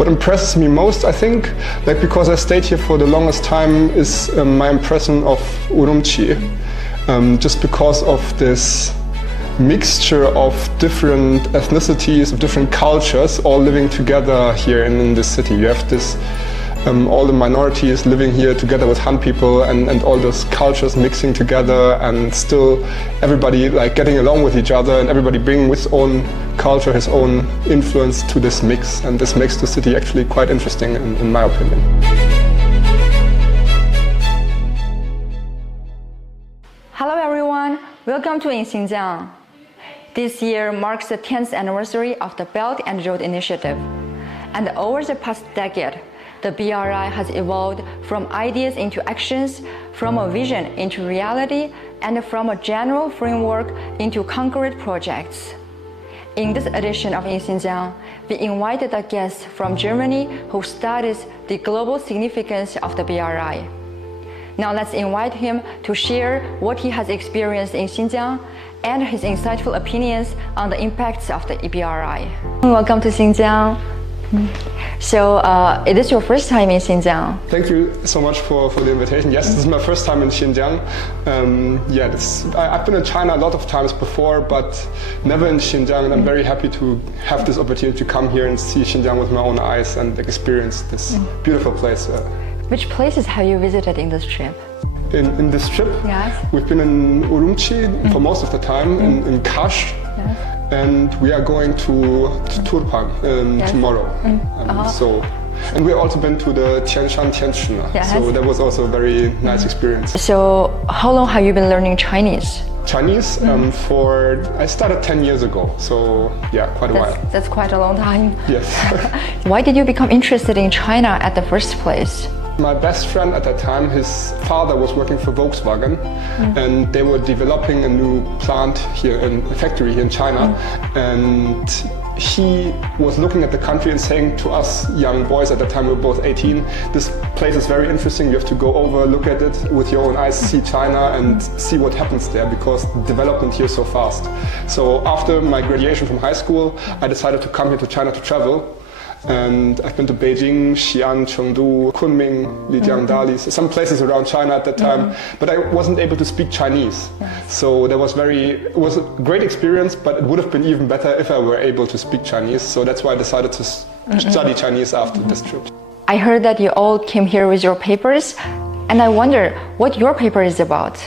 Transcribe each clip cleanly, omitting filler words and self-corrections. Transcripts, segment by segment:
What impresses me most, I think, like because I stayed here for the longest time, is my impression of Urumqi. Just because of this mixture of different ethnicities, of different cultures, all living together here in this city. You have this, all the minorities living here together with Han people, and all those cultures mixing together, and still everybody like getting along with each other, and everybody bringing his own culture, his own influence to this mix. And this makes the city actually quite interesting in my opinion. Hello everyone, welcome to Xinjiang. This year marks the 10th anniversary of the Belt and Road Initiative. And over the past decade, the BRI has evolved from ideas into actions, from a vision into reality, and from a general framework into concrete projects. In this edition of Xinjiang, we invited a guest from Germany who studies the global significance of the BRI. Now let's invite him to share what he has experienced in Xinjiang and his insightful opinions on the impacts of the BRI. Welcome to Xinjiang. So, it is your first time in Xinjiang? Thank you so much for the invitation. Yes, this is my first time in Xinjiang. I've been in China a lot of times before, but never in Xinjiang, and I'm very happy to have this opportunity to come here and see Xinjiang with my own eyes and experience this beautiful place. Which places have you visited in this trip? In this trip, yes. We've been in Urumqi for most of the time, in Kashi, yes. And we are going to Turpan yes. Tomorrow. And we've also been to the Tianshan, yes. So that was also a very nice experience. So how long have you been learning Chinese? Chinese, I started 10 years ago, so yeah, quite a while. That's quite a long time. Yes. Why did you become interested in China at the first place? My best friend at that time, his father was working for Volkswagen, and they were developing a new plant here, a factory here in China, and he was looking at the country and saying to us young boys, at that time we were both 18, this place is very interesting, you have to go over, look at it with your own eyes, see China and see what happens there, because development here is so fast. So after my graduation from high school, I decided to come here to China to travel. And I've been to Beijing, Xi'an, Chengdu, Kunming, Lijiang, Dali, some places around China at that time, but I wasn't able to speak Chinese. Yes. So it was a great experience, but it would have been even better if I were able to speak Chinese. So that's why I decided to study Chinese after this trip. I heard that you all came here with your papers, and I wonder what your paper is about.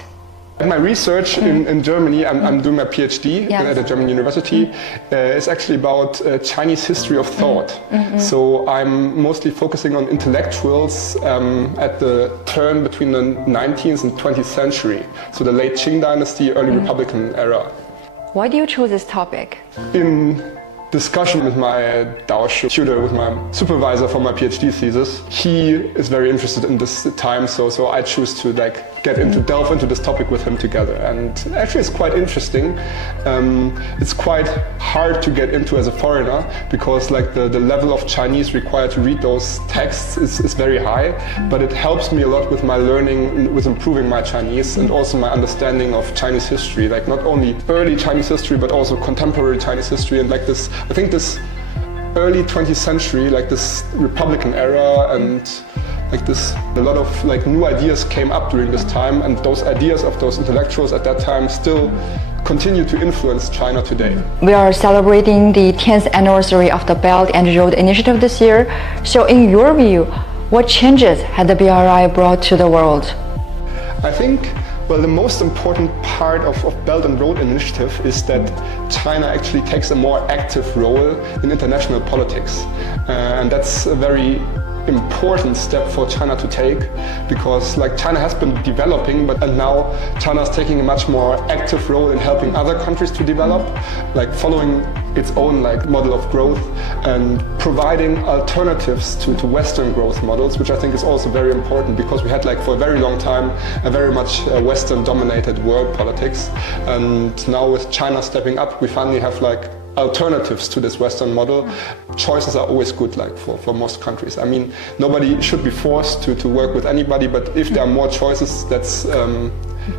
My research in Germany, I'm doing my PhD at a German university, is actually about Chinese history of thought. So I'm mostly focusing on intellectuals at the turn between the 19th and 20th century, so the late Qing dynasty, early Republican era. Why do you choose this topic? In discussion with my tutor, with my supervisor for my PhD thesis, he is very interested in this time, so I choose to delve into this topic with him together. And actually it's quite interesting. It's quite hard to get into as a foreigner, because the level of Chinese required to read those texts is very high, but it helps me a lot with my learning, with improving my Chinese and also my understanding of Chinese history, like not only early Chinese history but also contemporary Chinese history, and I think this early 20th century, like this Republican era, and a lot of new ideas came up during this time, and those ideas of those intellectuals at that time still continue to influence China today. We are celebrating the 10th anniversary of the Belt and Road Initiative this year. So in your view, what changes had the BRI brought to the world? I think, well, the most important part of Belt and Road Initiative is that China actually takes a more active role in international politics. And that's a very important step for China to take, because China has been developing, and now China is taking a much more active role in helping other countries to develop, following its own model of growth and providing alternatives to Western growth models, which I think is also very important, because we had for a very long time a very much Western dominated world politics, and now with China stepping up, we finally have alternatives to this Western model. Choices are always good, for most countries. I mean, nobody should be forced to work with anybody, but if there are more choices, that's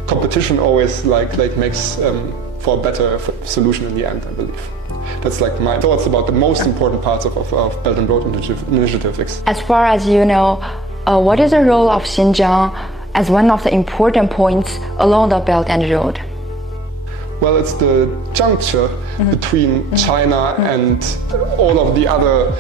competition always makes for a better solution in the end, I believe. That's like my thoughts about the most important parts of Belt and Road Initiative. As far as you know, what is the role of Xinjiang as one of the important points along the Belt and Road? Well, it's the juncture between China and all of the other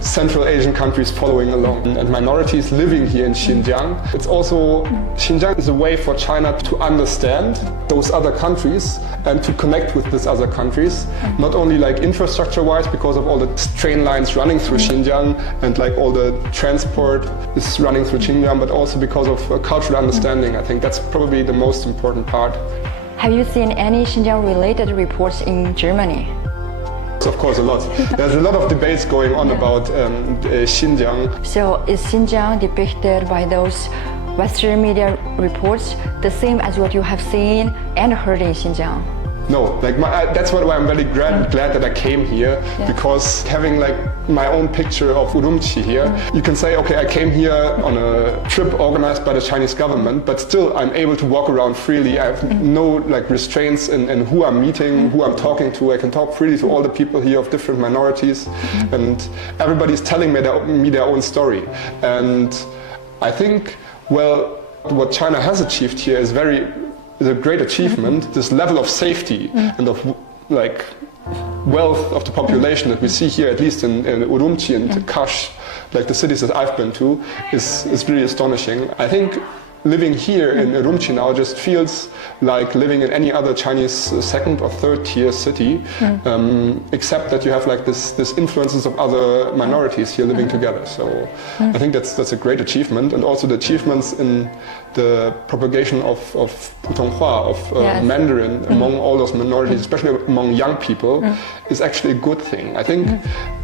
Central Asian countries following along, and minorities living here in Xinjiang. It's also, Xinjiang is a way for China to understand those other countries and to connect with these other countries, not only like infrastructure-wise because of all the train lines running through Xinjiang and like all the transport is running through Xinjiang, but also because of cultural understanding. I think that's probably the most important part. Have you seen any Xinjiang-related reports in Germany? Of course, a lot. There's a lot of debates going on about Xinjiang. So is Xinjiang depicted by those Western media reports the same as what you have seen and heard in Xinjiang? No, like that's why I'm very glad that I came here, because having like my own picture of Urumqi here, you can say, okay, I came here on a trip organized by the Chinese government, but still I'm able to walk around freely. I have no like restraints in who I'm meeting, who I'm talking to. I can talk freely to all the people here of different minorities, and everybody's telling me their own story. And I think, well, what China has achieved here is a great achievement, this level of safety and of like wealth of the population that we see here, at least in Urumqi and Kashi, like the cities that I've been to, is really astonishing. I think living here in Urumqi now just feels like living in any other Chinese second or third tier city, except that you have like this influences of other minorities here living together. So I think that's a great achievement, and also the achievements in the propagation of Putonghua, of Mandarin among all those minorities, especially among young people, is actually a good thing. I think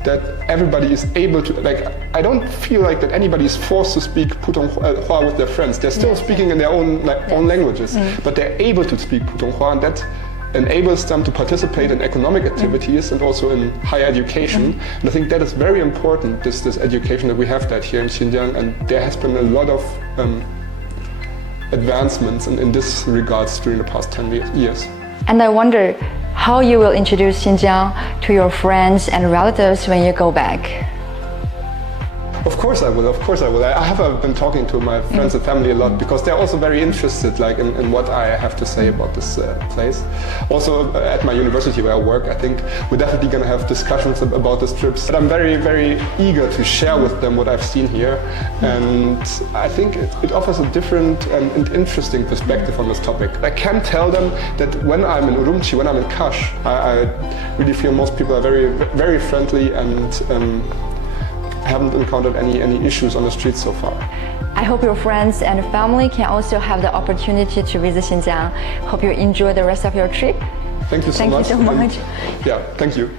that everybody is able to, like, I don't feel like that anybody is forced to speak Putonghua with their friends. They're still speaking in their own languages, but they're able to speak Putonghua, and that enables them to participate in economic activities and also in higher education. And I think that is very important, this education that we have that here in Xinjiang, and there has been a lot of advancements in this regards during the past 10 years. And I wonder how you will introduce Xinjiang to your friends and relatives when you go back. Of course I will, of course I will. I have been talking to my friends and family a lot, because they're also very interested like in what I have to say about this place. Also at my university where I work, I think we're definitely going to have discussions about these trips. But I'm very, very eager to share with them what I've seen here, and I think it offers a different and interesting perspective on this topic. I can tell them that when I'm in Urumqi, when I'm in Kashi, I really feel most people are very, very friendly and haven't encountered any issues on the streets so far. I hope your friends and family can also have the opportunity to visit Xinjiang. Hope you enjoy the rest of your trip. Thank you so much. Thank you so much. Yeah, thank you.